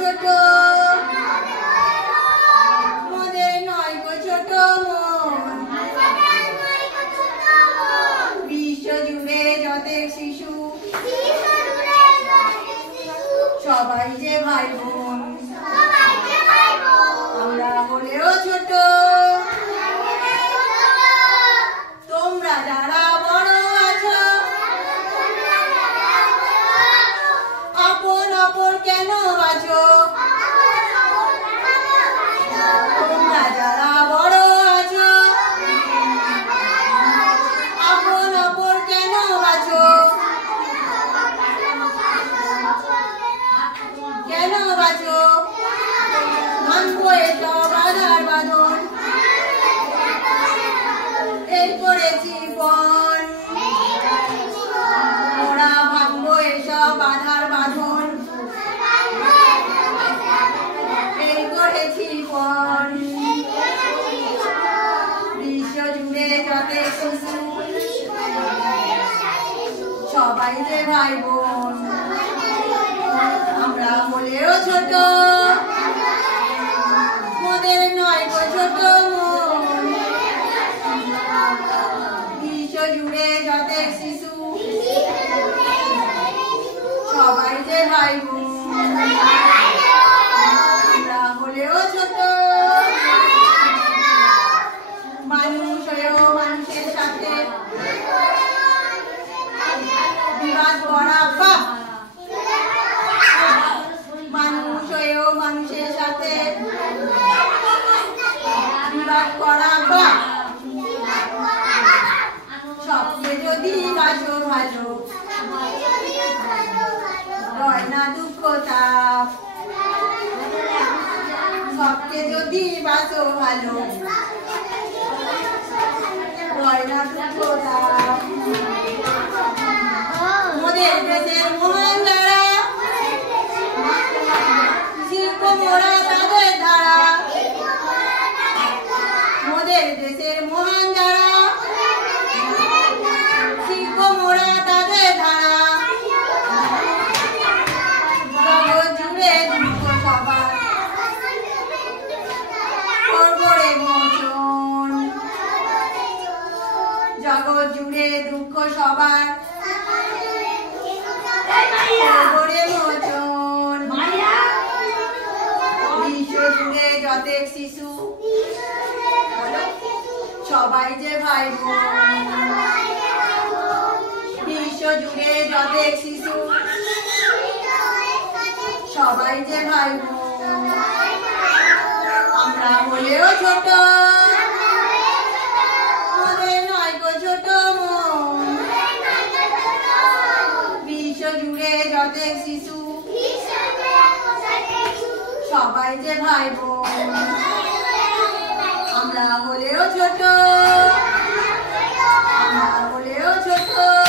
ছোট মোদের নয় গো ছোট মন বিশ্ব জুড়ে যতেক শিশু সবাই যে ভাই বোন আমরা হলেও ছোট তোমরা যারা বড় আছো আপন অপর কেন বাঁচো তোমরা যারা বড় আছো আপন অপর কেন বাঁচো কেন বাঁচো ভাঙবো এসব আধার বাঁধন এই করেছি পণ ওরা ভাঙবো এসব আধার বাঁধন এই করেছি পণ বিশ্ব জুড়ে যতেক শিশু সবাই যে ভাই বোন আমরা হলেও ছোট মোদের নয় গো ছোট মন বিশ্ব জুড়ে যতেক শিশু সবাই যে ভাই বোন আমরা হলেও ছোট মানুষ হয়েও মানুষের সাথে বিবাদ করা পাপ মানুষ হয়েও মানুষের সাথে বিবাদ করা পাপ সবকে যদি বাঁচো ভালো রয় না দুঃখ তাপ সবকে যদি বাঁচো ভালো রয় না দুঃখ তাপ মোদের দেশের মহান যারা শিল্প মোরা তাদের ধারা মোদের দেশের মহান যারা শিল্প মোরা তাদের ধারা জগৎ জুড়ে দুঃখ সবার করবরে মোচন জগৎ জুড়ে দুঃখ সবার করবরে মোচন বিশ্ব জুড়ে যতেক শিশু সবাই যে ভাই বোন বিশ্ব জুড়ে যতেক শিশু সবাই যে ভাই বোন আমরা হলেও ছোট মোদের নয় গো ছোট মন বিশ্ব জুড়ে যতেক শিশু সবাই যে ভাই বোন আমরা হলেও ছোট আমরা হলেও ছোট।